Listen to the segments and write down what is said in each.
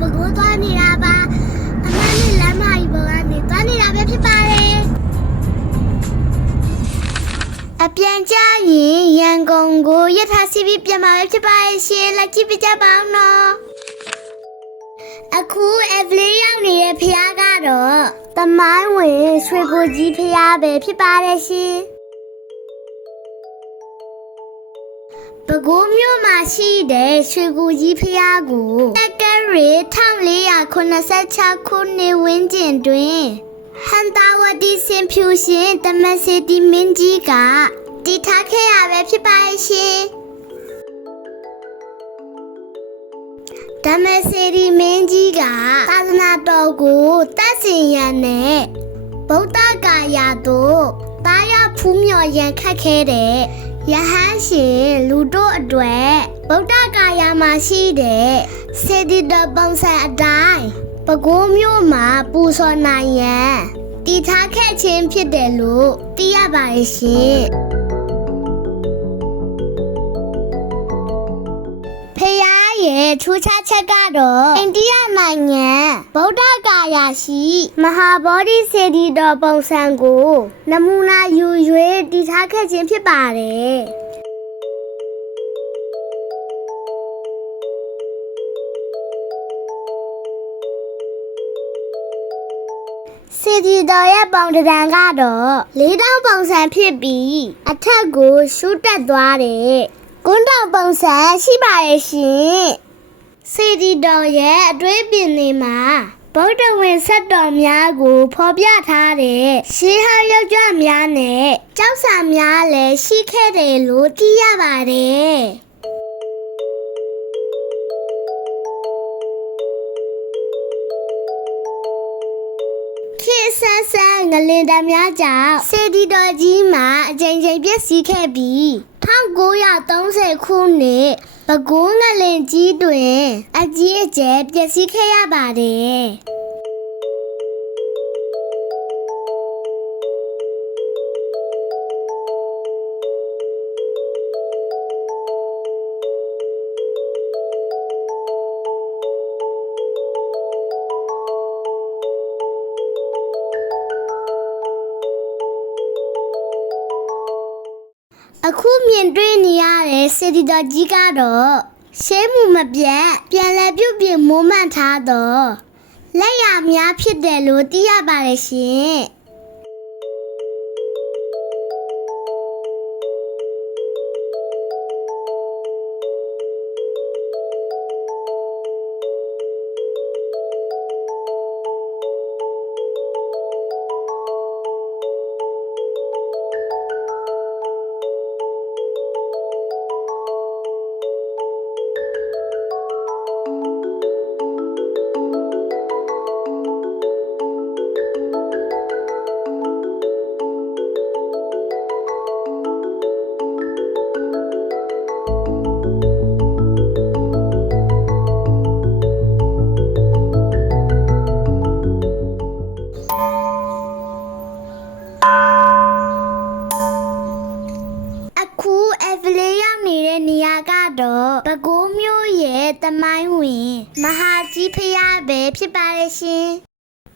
ဘကိုးသွားနေတာပါအမနဲ့လမ်းမကြီးပေါ်ကနေသွားနေတာပဲဖြစ်ပါတယ်အပြန်ကြရင်ရန်ကုန်ကိုရထားစီးပြီးပြန်มาပဲဖြစ်ပါရဲ့ရှင်လက်ကြည့်ပြကြပါအောင်နော်အခုအဗလီရောက်နေတဲ့ဖရားကတော့တမိုင်းဝင်ရွှေကိုကြီးဖရားပဲဖြစ်ပါတယ်ရှင်ပဲခူးမြို့မှာရှိတဲ့ရွှေကိုကြီးဖရားကိုတက္ကရာ1486ခုနှစ်ဝန်းကျင်တွင်ဟန်တာဝတီစင်ဖြူရှင်တမစေတီမင်းကြီးကတည်ထားခဲ့ရပဲဖြစ်ပါရဲ့ရှင်ဓမ္မစေတီမင်းကြီးကသာသနာတော်ကိုတတ်ဆင်ရန်နဲ့ဗုဒ္ဓဂါယာတို့တာရဖူးမြော်ရန်ခတ်ခဲ့တဲ့ယဟန်ရှင်လူတို့အတွက်ဗုဒ္ဓဂါယာမှာရှိတဲ့စေတီတော်ပုံစံအတိုင်းပဲခူးမြို့မှာပူဇော်နိုင်ရန်တည်ထားခဲ့ခြင်းဖြစ်တယ်လို့သိရပါတယ်ရှင်ဖယားရဲ့ထူးခြားချက်ကတော့အိန္ဒိယနိုင်ငံဗုဒ္ဓဂါယာရှိမဟာဗောဓိစေတီတော်ပုံစံကိုနမူနာယူ၍တည်ထားခဲ့ခြင်းဖြစ်ပါတယ်စေတီတော်ရဲ့ပုံတံကတော့လေးတောင်ပုံစံဖြစ်ပြီးအထက်ကိုရှူတက်သွားတယ်ကွန်းတောင်ပုံစံရှိပါရဲ့ရှင်စေတီတော်ရဲ့အတွင်းပြင်တွေမှာဗုဒ္ဓဝင်ဆက်တော်များကိုဖော်ပြထားတဲ့ရှေးဟောင်းရုပ်ကြွများနဲ့ကျောက်စာများလည်းရှိခဲ့တယ်လို့သိရပါတယ်ဆန်းငလင်တများကြောင့်စေတီတော်ကြီးမှာအကြိမ်ကြိမ်ပျက်စီးခဲ့ပြီး1930ခုနှစ်ပဲခူးငလင်ကြီးတွင်အကြီးအကျယ်ပျက်စီးခဲ့ရပါတယ်အခုမြင်တွေ့နေရတဲ့စေတီတော်ကြီးကတော့ရှေးမှုမပြတ်ပြန်လည်ပြုပြင်မိုးမှန်ထားတော့လက်ရများဖြစ်တယ်လို့သိရပါတယ်ရှင်ပဲခူးမြို့ရဲ့တမိုင်းဝင်မဟာကြီးဖရားပဲဖြစ်ပါရဲ့ရှင်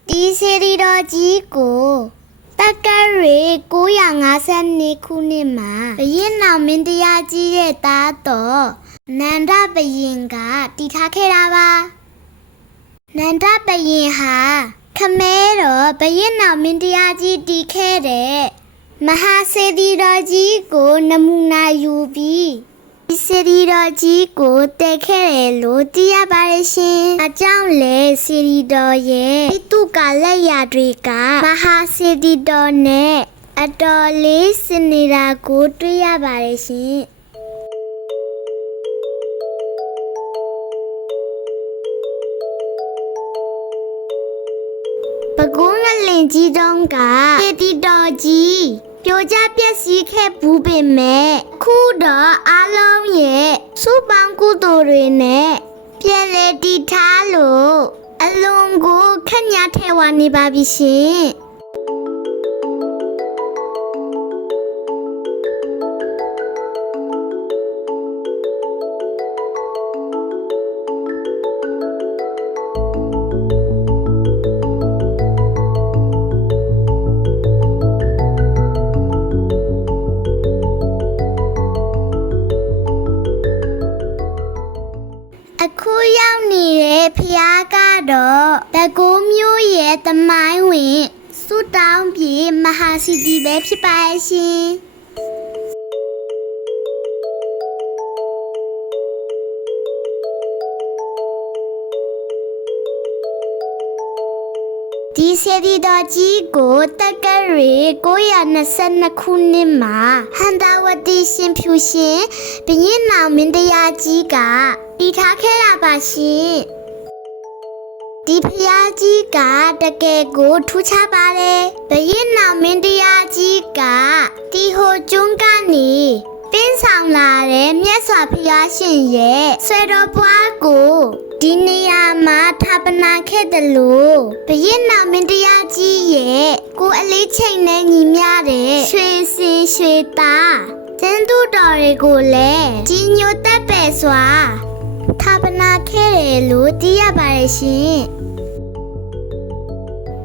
ဒီစေတီတော်ကြီးကိုတက္ကရာ952ခုနှစ်မှာဘုရင်နောင်မင်းတရားကြီးရဲ့သားတော်နန္ဒဘုရင်ကတည်ထားခဲ့တာပါနန္ဒဘုရင်ဟာခမဲတော်ဘုရင်နောင်မင်းတရားကြီးတည်ခဲ့တဲ့မဟာစေတီတော်ကြီးကိုနမူနာယူပြီးဒီစေတီတော်ကြီးကိုတည်ခဲ့တယ်လို့သိရပါတယ်ရှင်အကြောင်းလေစေတီတော်ရဲ့ဒီတုကလက်ရာတွေကမဟာစေတီတော်နဲ့အတော်လေးစနေတာကိုတွေ့ရပါတယ်ရှင်ပဲခူးငလင်ကြီးတုံးကစေတီတော်ကြီးပြိုကျပျက်စီးခဲ့ဘူးပေမဲ့ခုတော့အားလုံးရဲ့စုပေါင်းကုသိုလ်တွေနဲ့ပြန်လည်တည်ထားလို့အလွန်ကိုခက်ညာထဲဝနေပါပြီရှင် ရောက်နေတဲ့ဖျားကတော့တကိုးမျိုးရဲ့တမိုင်းဝင်စွတောင်းပြေမဟာစီတီပဲဖြစ်ပါရဲ့ရှင်ဒီစေတီတော်ကြီးကိုတက္ကရီ922ခုနှစ်မှာဟန္တာဝတီရှင်ဖြူရှင်ဘုရင်နောင်မင်းတရားကြီးကတည်ထားခဲ့တာပါရှင်ဒီဖျားကြီးကတကယ်ကိုထူးခြားပါတယ်ဘုရင်နောင်မင်းတရားကြီးကတီဟိုကျွန်းကနေပင်းဆောင်လာတဲ့မြတ်စွာဘုရားရှင်ရဲ့ဆွေတော်ပွားကိုဒီနေရာမှာထာပနာခဲ့တယ်လို့ဘုရင်နောင်မင်းတရားကြီးရဲ့ကိုအလေးချိန်နဲ့ညီမျှတဲ့ရွှေစင်ရွှေသားကျန်းသူတော်တွေကိုလည်းကြီးညိုတက်ပဲ့စွာထာပနာခဲ့တယ်လို့သိရပါတယ်ရှင်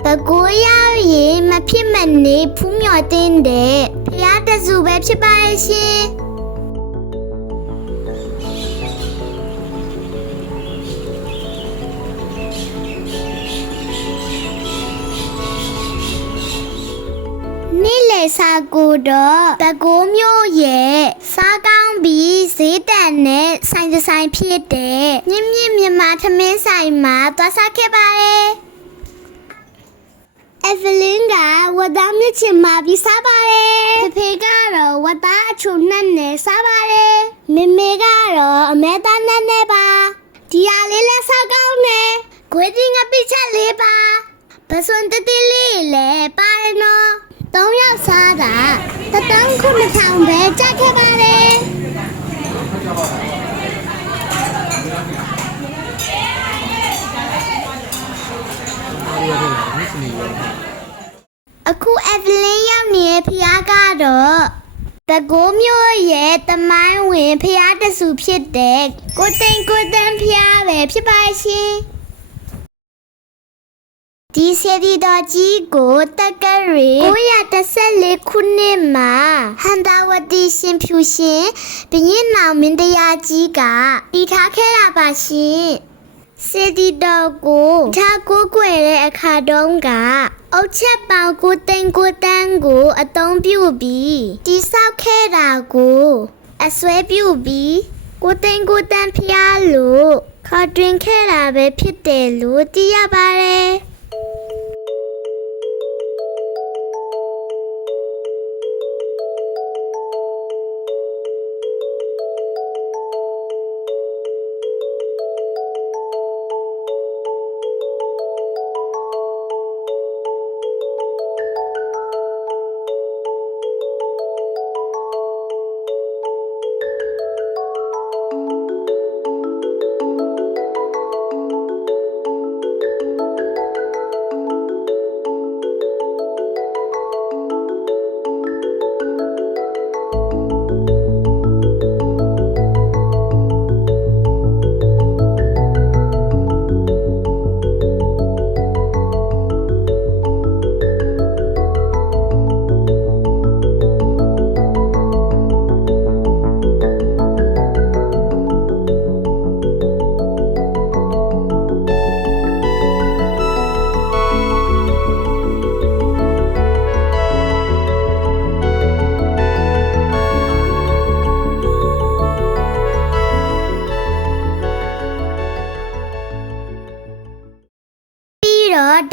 ဘကိုးရောက်ရင်မဖြစ်မနေဖူးမြော်တင်တဲ့ဘုရားတဆူပဲဖြစ်ပါရဲ့ရှင်နေ့လေစာကိုတော့ဘကိုးမျိုးရဲ့စားကောင်းပြီးဈေးတန်နဲ့ဆိုင်ဆိုင်ဖြစ်တဲ့မြင့်မြင့်မြမထမင်းဆိုင်မှာသွားစားခဲ့ပါတယ်အဗလင်းကဝတ်သားမြင့်ချင်မှပြီးစားပါတယ်ဖေဖေကတော့ဝတ်သားအချိုနဲ့နဲ့စားပါတယ်မေမေကတော့အမဲသားနဲ့နဲ့ပါဒီဟာလေးလက်စားကောင်းနဲ့ခွေးတင်ငပိချက်လေးပါပစွန်တတိလေးလည်းပါတယ်နော်3ယောက်စားတာ1,900ပဲကြက်ခဲ့ပါတယ်အခုအဗလင်းရောက်နေတဲ့ဖျားကတော့တကိုးမျိုးရဲ့တမိုင်းဝင်ဖျားတဆူဖြစ်တဲ့ကိုတိန်ကိုတန်းဖျားပဲဖြစ်ပါရှင်ဒီစေတီတော်ကြီးကိုတက္ကရီ914ခုနှစ်မှာဟန္တာဝတီရှင်ဖြူရှင်ဘုရင်နောင်မင်းတရားကြီးကတည်ထားခဲ့တာပါရှင်စေတီတော်ကိုထားကိုးကွယ်တဲ့အခါတုန်းကအုတ်ချက်ပေါင်ကိုတိန်ကိုတန်းကိုအသုံးပြုပြီးတိဆောက်ခဲ့တာကိုအစွဲပြုပြီးကိုတိန်ကိုတန်းဖျားလို့ခေါ်တွင်ခဲ့တာပဲဖြစ်တယ်လို့သိရပါတယ်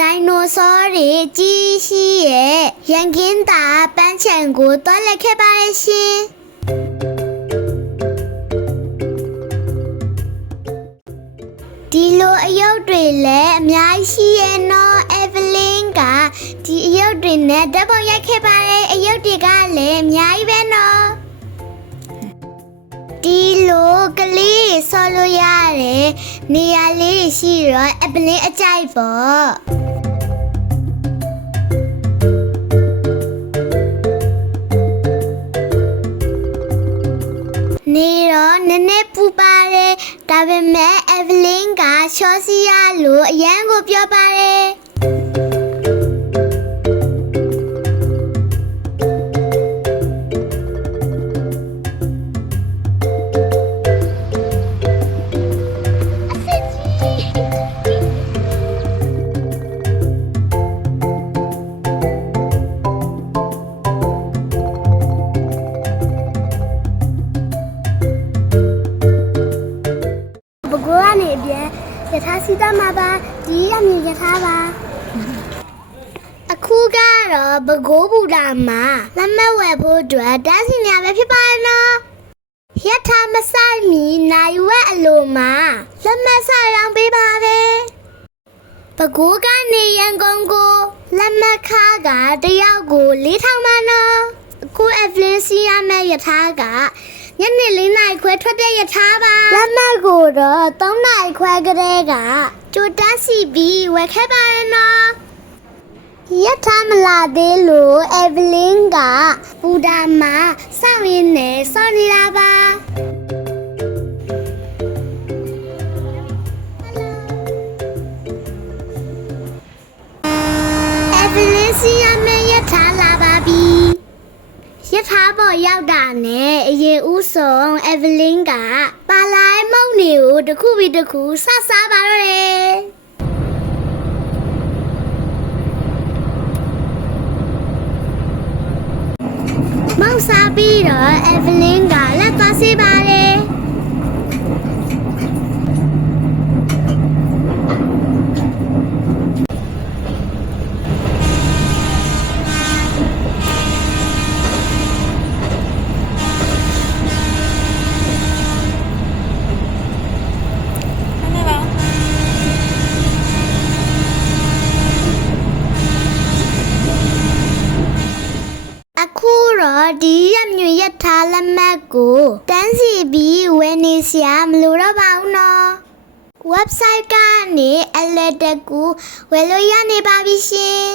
ဒိုင်နိုဆောတွေကြီးရှိရဲ့ရန်ကင်းတာပန်းချံကိုတွားလက်ခဲ့ပါရဲ့ရှင်ဒီလိုအယုတ်တွေလည်းအများကြီးရှိရဲ့နော်အဗလင်းကဒီအယုတ်တွေနဲ့ဓာတ်ပုံရိုက်ခဲ့ပါရဲ့အယုတ်တွေကလည်းအများကြီးပဲနော်ဒီလိုကလေးဆော်လို့ရတယ်နေရာလေးရှိတော့အပလင်းအကြိုက်ပေါ့နေတော့နည်းနည်းပူပါတယ်ဒါပေမဲ့အဗလင်းကချောစီရလို့အရန်ကိုပြောပါတယ်က စီတမပါဒီအမြင်ရထားပါအခုကတော့ဘကိုးဘူတာမှာလက်မဝယ်ဖို့အတွက်တန်းစီနေရပဲဖြစ်ပါနော်ရထားမဆိုင်မီနိုင်ဝက်အလိုမှာလက်မဆိုင်ရောင်းပေးပါပဲဘကိုးကနေရန်ကုန်ကိုလက်မခါကတယောက်ကို4000ပါနော်အခုအဖလင်းစီရမယ့်ရထားကညနေ4 နာရီခွဲထွက်တဲ့ရထားပါလက်မကိုတော့3 နာရီခွဲကလေးကကြိုတန်းစီပြီးဝယ်ခဲ့ပါရနော်ရထားမလာသေးလို့အဗလင်းကပူဒါမှာစောင့်ရင်းနဲ့စောင့်နေတာပါအဗလင်းစီရမယ့်ရထားလာပါပြီရထားပေါ်ရောက်တာနဲ့အရင်ဦးဆုံးအဗလင်းကပါလာမုံနေကိုတစ်ခုပြီးတစ်ခုဆဆပါတော့တယ်မောင်စားပြီးတော့အဗလင်းကလက်သွားစေးပါတယ်အခုတော့ဒီရမြွေရထားလက်မှတ်ကိုတန်းစီပြီးဝယ်နေစရာမလိုတော့ပါဘူးနော် website ကနေအလက်တကူဝယ်လို့ရနေပါပြီရှင်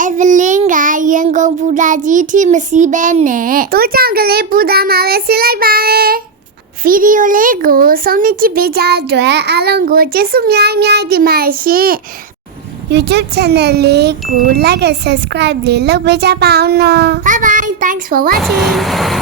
အဗလင်းကရန်ကုန်ပူတာကြီးထိမစီးပဲနဲ့တိုးကြောင်ကလေးပူတာမှာပဲဆင်းလိုက်ပါတယ်ဗီဒီယိုလေးကိုဆုံးဖြတ်ကြည့်ပေးကြတဲ့အတွက်အားလုံးကိုကျေးဇူးအများကြီးတင်ပါတယ်ရှင် YouTube channel လေးကို like and subscribe လေးလုပ်ပေးကြပါဦးနော် Bye bye thanks for watching